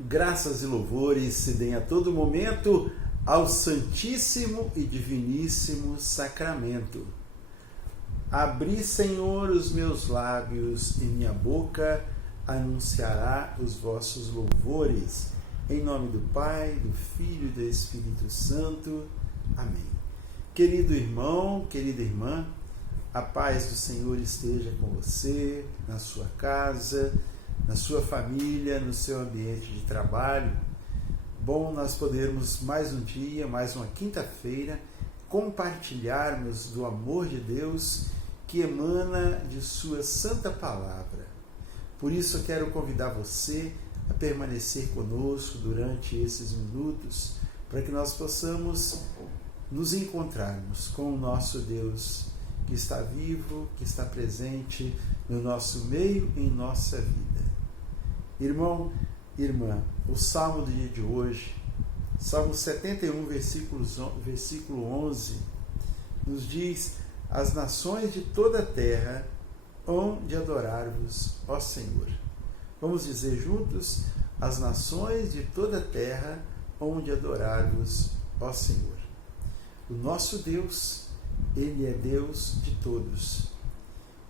Graças e louvores se deem a todo momento ao Santíssimo e Diviníssimo Sacramento. Abri, Senhor, os meus lábios e minha boca anunciará os vossos louvores. Em nome do Pai, do Filho e do Espírito Santo. Amém. Querido irmão, querida irmã, a paz do Senhor esteja com você, na sua casa, na sua família, no seu ambiente de trabalho. Bom nós podermos mais um dia, mais uma quinta-feira, compartilharmos do amor de Deus que emana de sua santa palavra. Por isso eu quero convidar você a permanecer conosco durante esses minutos, para que nós possamos nos encontrarmos com o nosso Deus que está vivo, que está presente no nosso meio e em nossa vida. Irmão, irmã, o Salmo do dia de hoje, Salmo 71, versículo 11, nos diz: as nações de toda a terra hão de adorar-vos, ó Senhor. Vamos dizer juntos: as nações de toda a terra hão de adorar-vos, ó Senhor. O nosso Deus, Ele é Deus de todos.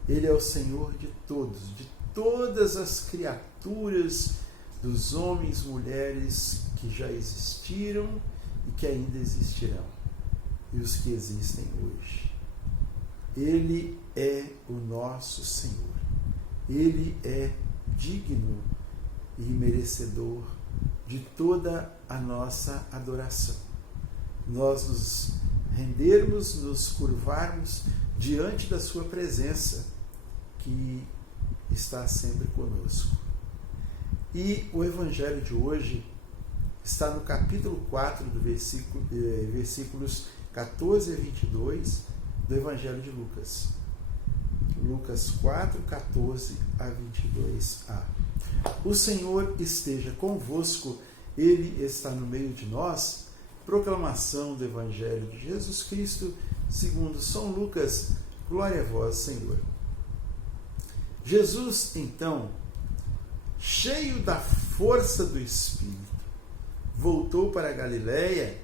Ele é o Senhor de todos, de todas as criaturas, dos homens e mulheres que já existiram e que ainda existirão, e os que existem hoje. Ele é o nosso Senhor. Ele é digno e merecedor de toda a nossa adoração. Nós nos rendermos, nos curvarmos diante da sua presença, que está sempre conosco. E o Evangelho de hoje está no capítulo 4, versículos 14 a 22 do Evangelho de Lucas. Lucas 4, 14 a 22a. O Senhor esteja convosco, Ele está no meio de nós. Proclamação do Evangelho de Jesus Cristo, segundo São Lucas. Glória a vós, Senhor. Jesus, então, cheio da força do Espírito, voltou para a Galiléia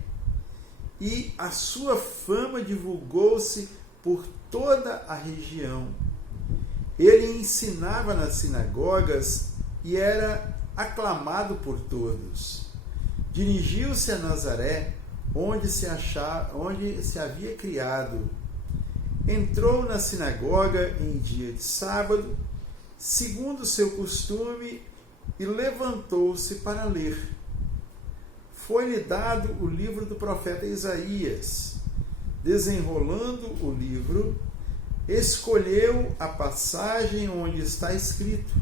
e a sua fama divulgou-se por toda a região. Ele ensinava nas sinagogas e era aclamado por todos. Dirigiu-se a Nazaré, onde se havia criado. Entrou na sinagoga em dia de sábado, segundo o seu costume, e levantou-se para ler. Foi-lhe dado o livro do profeta Isaías. Desenrolando o livro, escolheu a passagem onde está escrito,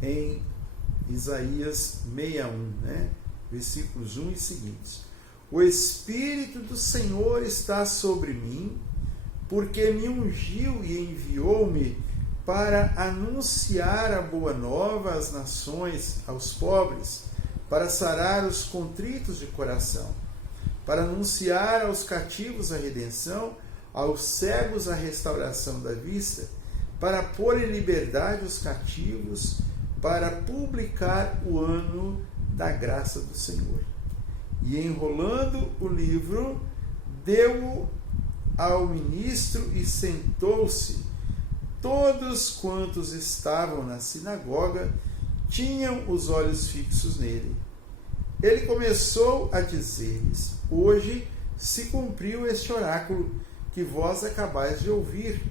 em Isaías 61, versículos 1 e seguintes. O Espírito do Senhor está sobre mim, porque me ungiu e enviou-me para anunciar a boa nova às nações, aos pobres, para sarar os contritos de coração, para anunciar aos cativos a redenção, aos cegos a restauração da vista, para pôr em liberdade os cativos, para publicar o ano da graça do Senhor. E enrolando o livro, deu-o ao ministro e sentou-se. Todos quantos estavam na sinagoga tinham os olhos fixos nele. Ele começou a dizer-lhes: hoje se cumpriu este oráculo que vós acabais de ouvir.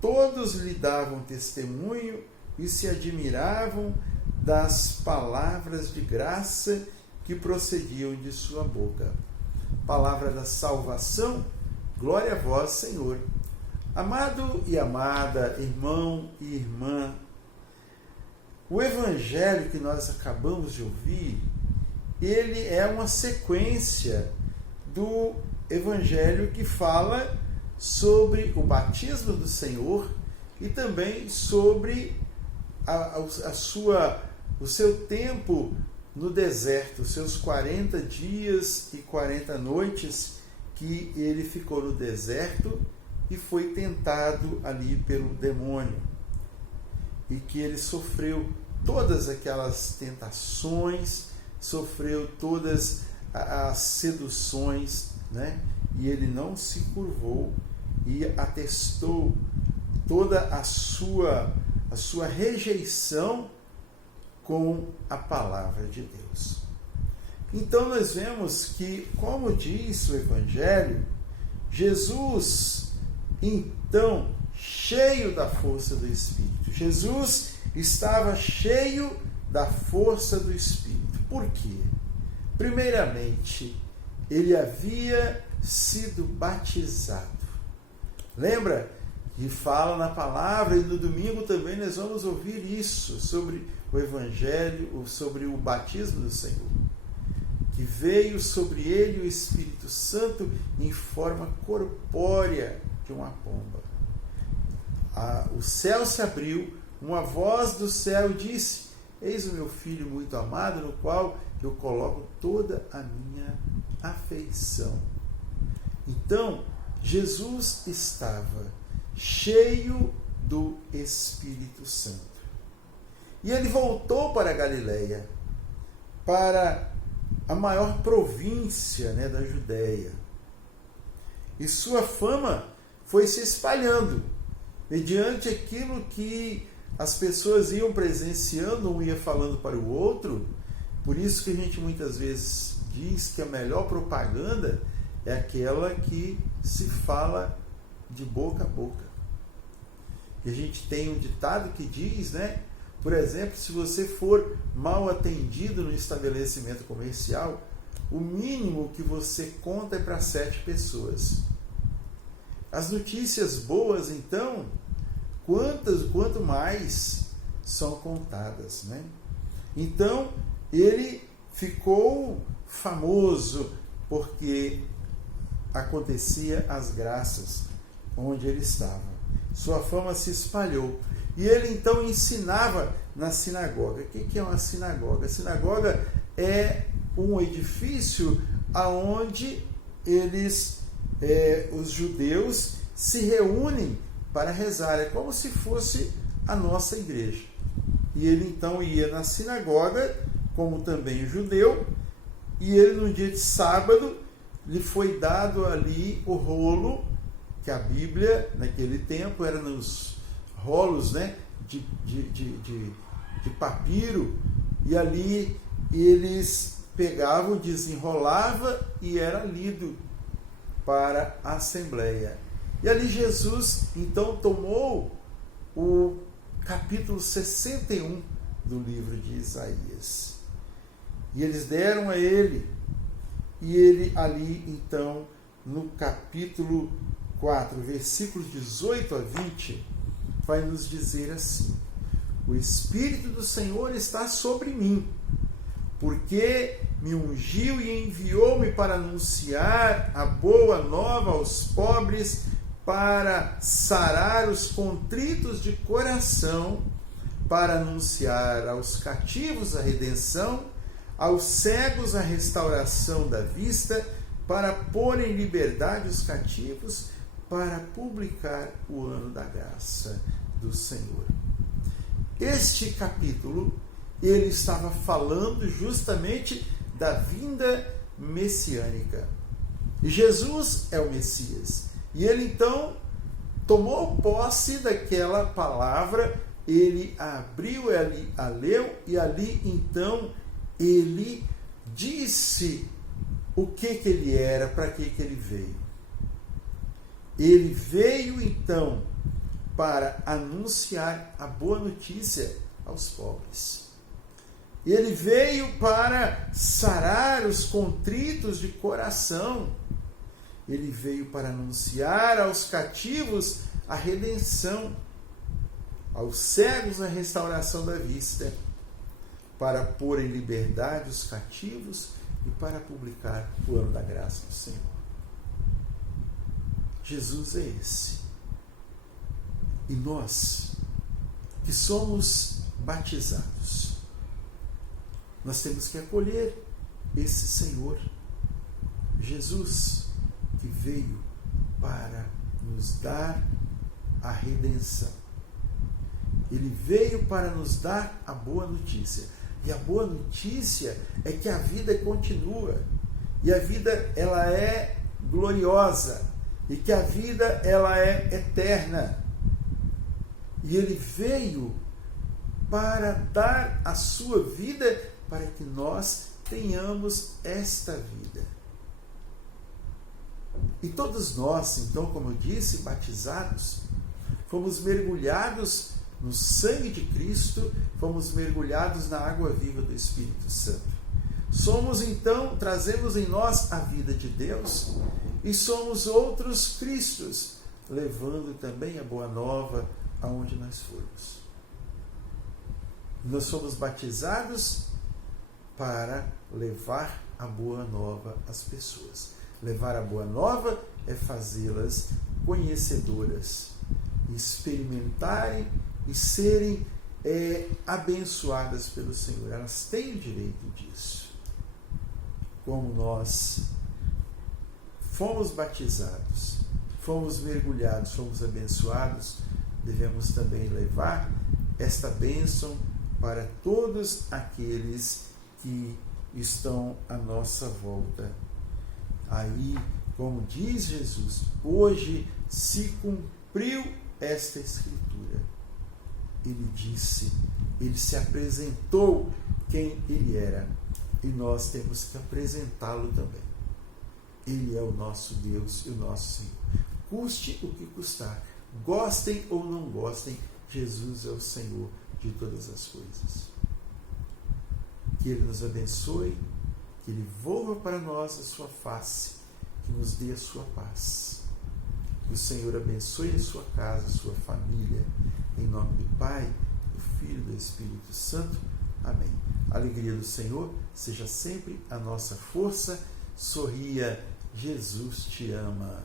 Todos lhe davam testemunho e se admiravam das palavras de graça que procediam de sua boca. Palavra da salvação, glória a vós, Senhor. Amado e amada, irmão e irmã, o Evangelho que nós acabamos de ouvir, ele é uma sequência do Evangelho que fala sobre o batismo do Senhor e também sobre o seu tempo no deserto, os seus 40 dias e 40 noites que ele ficou no deserto e foi tentado ali pelo demônio, e que ele sofreu todas aquelas tentações, sofreu todas as seduções, né? E ele não se curvou e atestou toda a sua rejeição com a palavra de Deus. Então nós vemos que, como diz o Evangelho, Jesus, então, cheio da força do Espírito. Jesus estava cheio da força do Espírito. Por quê? Primeiramente, ele havia sido batizado. Lembra que fala na palavra, e no domingo também nós vamos ouvir isso sobre o Evangelho, sobre o batismo do Senhor. Que veio sobre ele o Espírito Santo em forma corpórea de uma pomba. O céu se abriu, uma voz do céu disse: eis o meu filho muito amado, no qual eu coloco toda a minha afeição. Então, Jesus estava cheio do Espírito Santo. E ele voltou para a Galileia, para a maior província, né, da Judéia. E sua fama foi se espalhando, mediante aquilo que as pessoas iam presenciando, um ia falando para o outro. Por isso que a gente muitas vezes diz que a melhor propaganda é aquela que se fala de boca a boca. E a gente tem um ditado que diz, né? Por exemplo, se você for mal atendido no estabelecimento comercial, o mínimo que você conta é para 7 pessoas. As notícias boas, então, quanto mais são contadas, né? Então, ele ficou famoso porque acontecia as graças onde ele estava. Sua fama se espalhou. E ele então ensinava na sinagoga. O que é uma sinagoga? A sinagoga é um edifício onde os judeus se reúnem para rezar. É como se fosse a nossa igreja. E ele então ia na sinagoga, como também judeu, e ele no dia de sábado lhe foi dado ali o rolo, que a Bíblia naquele tempo era nos rolos, né, de papiro, e ali eles pegavam, desenrolavam e era lido para a assembleia. E ali Jesus então tomou o capítulo 61 do livro de Isaías. E eles deram a ele, e ele ali então no capítulo 4, versículos 18 a 20, vai nos dizer assim: o Espírito do Senhor está sobre mim, porque me ungiu e enviou-me para anunciar a boa nova aos pobres, para sarar os contritos de coração, para anunciar aos cativos a redenção, aos cegos a restauração da vista, para pôr em liberdade os cativos, para publicar o ano da graça do Senhor. Este capítulo, ele estava falando justamente da vinda messiânica. E Jesus é o Messias. E ele então tomou posse daquela palavra, ele abriu, ali a leu, e ali então ele disse o que ele era, para que ele veio. Ele veio então para anunciar a boa notícia aos pobres. Ele veio para sarar os contritos de coração. Ele veio para anunciar aos cativos a redenção, aos cegos a restauração da vista, para pôr em liberdade os cativos e para publicar o ano da graça do Senhor. Jesus é esse. E nós, que somos batizados, nós temos que acolher esse Senhor, Jesus, que veio para nos dar a redenção. Ele veio para nos dar a boa notícia. E a boa notícia é que a vida continua. E a vida, ela é gloriosa. E que a vida, ela é eterna. E Ele veio para dar a sua vida para que nós tenhamos esta vida. E todos nós, então, como eu disse, batizados, fomos mergulhados no sangue de Cristo, fomos mergulhados na água viva do Espírito Santo. Somos, então, trazemos em nós a vida de Deus e somos outros Cristos, levando também a boa nova aonde nós formos. Nós somos batizados para levar a boa nova às pessoas. Levar a boa nova é fazê-las conhecedoras, experimentarem e serem abençoadas pelo Senhor. Elas têm o direito disso. Como nós fomos batizados, fomos mergulhados, fomos abençoados, devemos também levar esta bênção para todos aqueles que estão à nossa volta. Aí, como diz Jesus, hoje se cumpriu esta Escritura. Ele disse, ele se apresentou quem ele era. E nós temos que apresentá-lo também. Ele é o nosso Deus e o nosso Senhor. Custe o que custar. Gostem ou não gostem, Jesus é o Senhor de todas as coisas. Que Ele nos abençoe, que Ele volva para nós a sua face, que nos dê a sua paz. Que o Senhor abençoe a sua casa, a sua família. Em nome do Pai, do Filho e do Espírito Santo. Amém. A alegria do Senhor seja sempre a nossa força. Sorria, Jesus te ama.